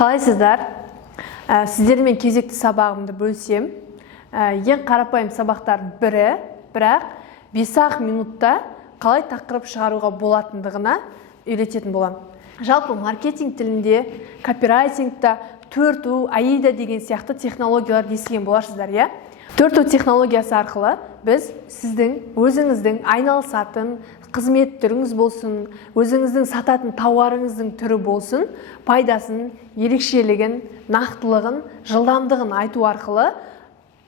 Қалайсыздар? Сіздермен кезекті сабағымды бөлсем, ең қарапайым сабақтардың бірі, бірақ 5-ақ минутта қалай тақырып шығаруға болатындығына үйрететін боламын. Жалпы маркетинг тілінде, копирайтингта 4U, AIDA деген сияқты технологиялар естіген боларсыздар, иә? 4U технологиясы арқылы біз сіздің өзіңіздің айналысатын қызмет түріңіз болсын, өзіңіздің сататын тауарыңыздың түрі болсын, пайдасын, ерекшелігін, нақтылығын, жылдамдығын айту арқылы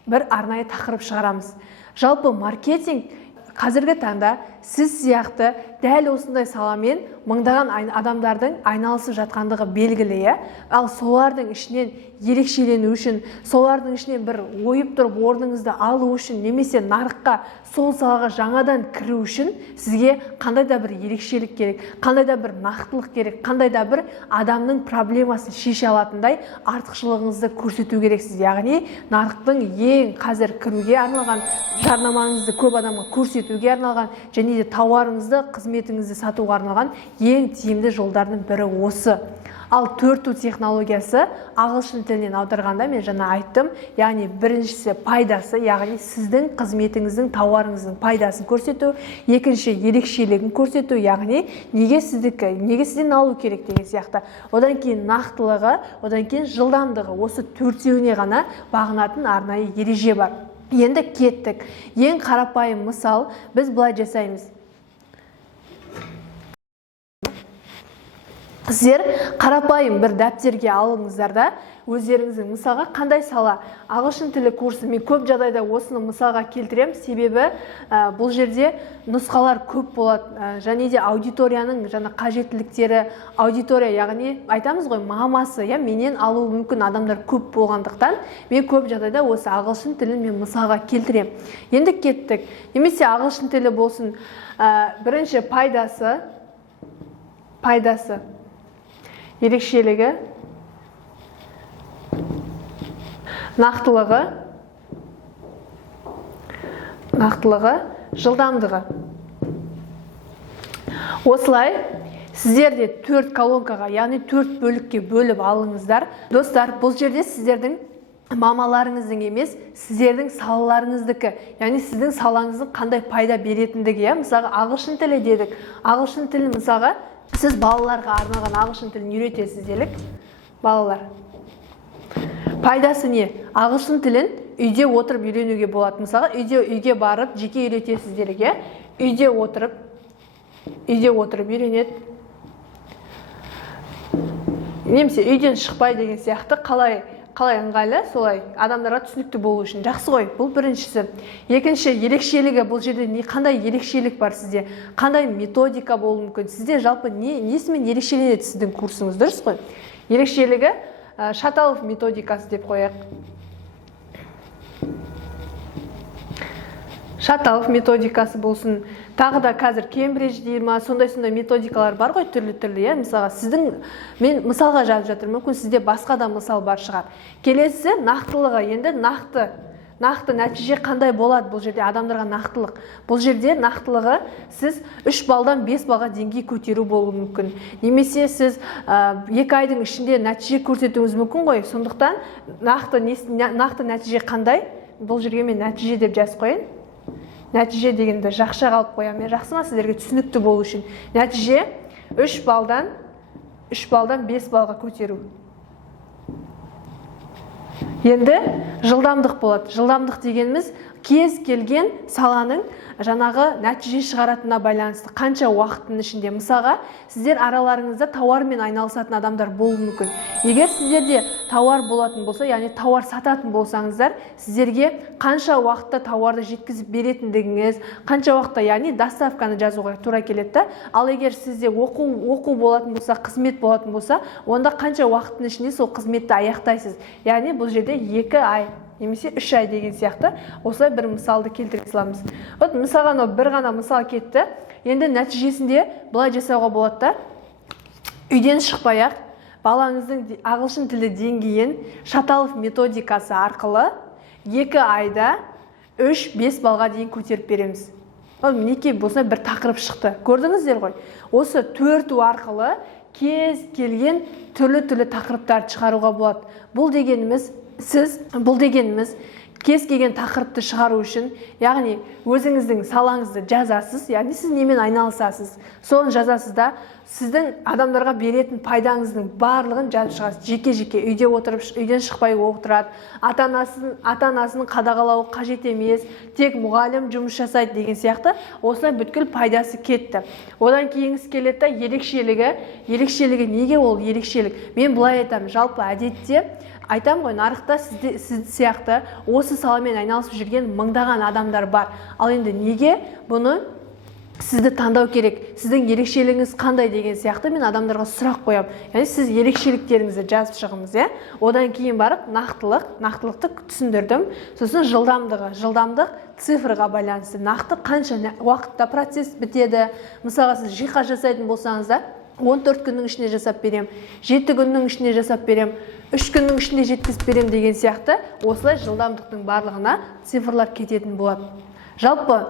бір арнайы тақырып шығарамыз. Жалпы маркетинг қазіргі таңда сіз сияқты дәл осындай саламен мыңдаған адамдардың айналысып жатқандығы белгілі. Ал солардың ішінен ерекшелену үшін, солардың ішінен бір ойып тұрып орныңызды алу үшін, немесе нарыққа сол салаға жаңадан кіру үшін сізге қандай да бір ерекшелік керек, қандай да бір нақтылық керек, қандай да бір адамның проблемасын шеше алатындай артықшылығыңызды көрсету керексіз. Яғни нарықтың ең қазір кіруге арналған, жарнамаңызды көп адамға көрсетуге арналған және де тауарыңызды, қызметіңізді сатуға арналған ең тиімді жолдардың бірі осы. Ал 4U технологиясы ағылшын тілінен аударғанда мен жаңа айттым, яғни біріншісі пайдасы, яғни сіздің қызметіңіздің, тауарыңыздың пайдасын көрсету, екінші ерекшелігін көрсету, яғни неге сізден алу керек деген сияқты. Одан кейін нақтылығы, одан кейін жылдамдығы, осы төртеуіне ғана бағынатын арнайы ереже бар. Енді кеттік. Ең қарапайым мысал біз былай жасаймыз. Сіздер қарапайым бір дәптерге алыңыздар да, өздеріңіздің мысалға қандай сала, ағылшын тілі курсы, мен көп жағдайда осыны мысалға келтірем, себебі бұл жерде нұсқалар көп болады, және де аудиторияның қажеттіліктері, аудитория, яғни айтамыз ғой, мамасы, менен алуы мүмкін адамдар көп болғандықтан, мен көп жағдайда осы ағылшын тілін мен мысалға келтірем. Енді кеттік. Немесе ағылшын тілі болсын, бірінші пайдасы, ерекшелігі, нақтылығы, жылдамдығы. Осылай сіздерде 4 колонкаға, яғни 4 бөлікке бөліп алыңыздар. Достар, бұл жерде сіздердің мамаларыңыздың емес, сіздердің салаларыңыздікі, яғни сіздің салаңыздың қандай пайда беретіндігі. Мысалға ағылшын тілі дедік. Ағылшын тілін мысалға сіз балаларға арналған ағылшын тілін үйретесіз делік. Балалар. Пайдасы не? Ағылшын тілін үйде отырып үйренуге болады. Мысалға үйге барып жеке үйретесіз делік. Үйде отырып үйренеді. Немесе үйден шықпай деген сияқты қалай ыңғайлы, солай адамдарға түсінікті болу үшін. Жақсы ғой, бұл біріншісі. Екінші, ерекшелігі, бұл жерде қандай ерекшелік бар сізде? Қандай методика болуы мүмкін? Сізде жалпы несімен ерекшеленеді сіздің курсыңыз, дұрыс қой? Ерекшелігі Шаталов методикасы деп қояйық. Шаталов методикасы болсын, тағы да қазір Кембридж дейір ма, сондай методикалар бар ғой, түрлі-түрлі. Мысалға мен мысалға жазып жатырмын, мүмкін сізде басқа да мысал бар шығар. Келесі нақтылығы, енді нақты нәтиже қандай болады бұл жерде адамдарға нақтылық. Бұл жерде нақтылығы сіз 3 балдан 5 балға деңгей көтеру болуы мүмкін. Немесе сіз 2 айдың ішінде нәтиже көрсетуіңіз мүмкін ғой. Сондықтан нақты нәтиже қандай? Бұл жерге мен нәтиже деп жазып қояйын. Нәтиже дегенді жақша қалып қоям. Жақсы ма сіздерге түсінікті болу үшін? Нәтиже 3 балдан 5 балға көтеру. Енді жылдамдық болады. Жылдамдық дегеніміз кез келген саланың жаңағы нәтиже шығаратынына байланысты. Қанша уақыттың ішінде. Мысалға, сіздер араларыңызда тауармен айналысатын адамдар болуы мүмкін. Егер сіздерде тауар болатын болса, яғни тауар сататын болсаңыздар, сіздерге қанша уақытта тауарды жеткізіп беретіндігіңіз, қанша уақытта, яғни доставканы жазуға тура келеді. Ал егер сізде оқу болатын болса, қызмет болатын болса, онда қанша уақыттың ішінде сол қызметті аяқтайсыз. Яғни бұл жерде 2 ай немесе 3 ай деген сияқты осылай бір мысалды келтіре саламыз. Мысалға бір ғана мысал кетті. Енді нәтижесінде былай жасауға болады да, үйден шықпай-ақ балаңыздың ағылшын тілі деңгейін Шаталов методикасы арқылы 2 айда 3-5 балға дейін көтеріп береміз. Мінекей болса бір тақырып шықты. Көрдіңіздер ғой. Осы 4U арқылы кез келген түрлі тақырыптарды шығаруға болады. Бұл дегеніміз кез келген тақырыпты шығару үшін, яғни өзіңіздің салаңызды жазасыз, яғни сіз немен айналысасыз, соны жазасыз да, сіздің адамдарға беретін пайдаңыздың барлығын жазып шығасыз. Жеке үйде отырып, үйден шықпай отырады, ата-анасын қадағалауы қажет емес, тек мұғалім жұмыс жасайды деген сияқты, осылай бүткіл пайдасы кетті. Одан кейінгісі келеді, ерекшелігі неге ол ерекшелік? Мен былай айтамын, жалпы әдетте айтам ғой, нарықта сіз сияқты осы саламен айналысып жүрген мыңдаған адамдар бар. Ал енді неге бұны сізді таңдау керек? Сіздің ерекшелігіңіз қандай деген сияқты мен адамдарға сұрақ қоям. Яғни сіз ерекшеліктеріңізді жазып шығыңыз, Одан кейін барып нақтылықты түсіндірдім. Сосын жылдамдық цифрға байланысты. Нақты қанша уақытта процесс бітеді. Мысалға сіз жиһаз жасайтын болсаңыз да 14 күннің ішінде жасап берем, 7 күннің ішінде жасап берем, 3 күннің ішінде жеткізіп берем деген сияқты, осылай жылдамдықтың барлығына цифрлар кететін болады. Жалпы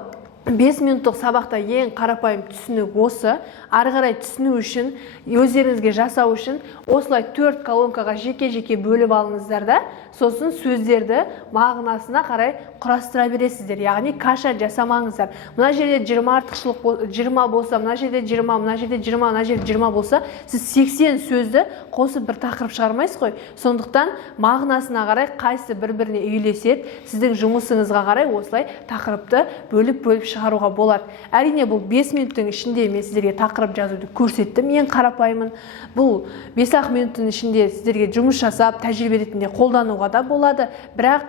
5 минуттық сабақта ең қарапайым түсінік осы. Ары қарай түсіну үшін, өздеріңізге жасау үшін осылай 4 колонкаға жеке бөліп алыңыздар да, сосын сөздерді мағынасына қарай құрастыра бересіздер. Яғни каша жасамаңыздар. Мына жерде 20 артықшылық 20 болса, мына жерде 20, мына жерде 20, мына жерде 20 болса, сіз 80 сөзді қосып бір тақырып шығармайсыз ғой. Сондықтан мағынасына қарай қайсы бір-біріне үйлеседі, сіздің жұмысыңызға қарай осылай тақырыпты бөліп шығаруға болады. Әрине бұл 5 минуттың ішінде мен сіздерге тақырып жазуды көрсеттім. Ең қарапайымын. Бұл 5 минуттың ішінде сіздерге жұмыс жасап, тәжірибе ретінде қолдануға да болады. Бірақ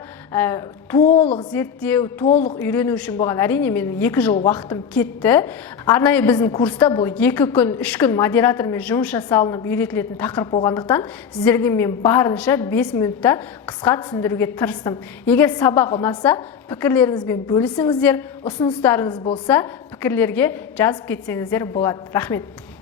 толық зерттеу, толық үйрену үшін болған. Әрине менің 2 жыл уақытым кетті. Арнайы біздің курста бұл 2 күн, 3 күн модератормен жұмыс жасалынып үйретілетін тақырып болғандықтан, сіздерге мен барынша 5 минутта қысқа түсіндіруге тырыстым. Егер сабақ ұнаса, пікірлеріңізбен бөлісіңіздер, ұсыныстарыңыз болса, пікірлерге жазып кетсеңіздер болады. Рахмет.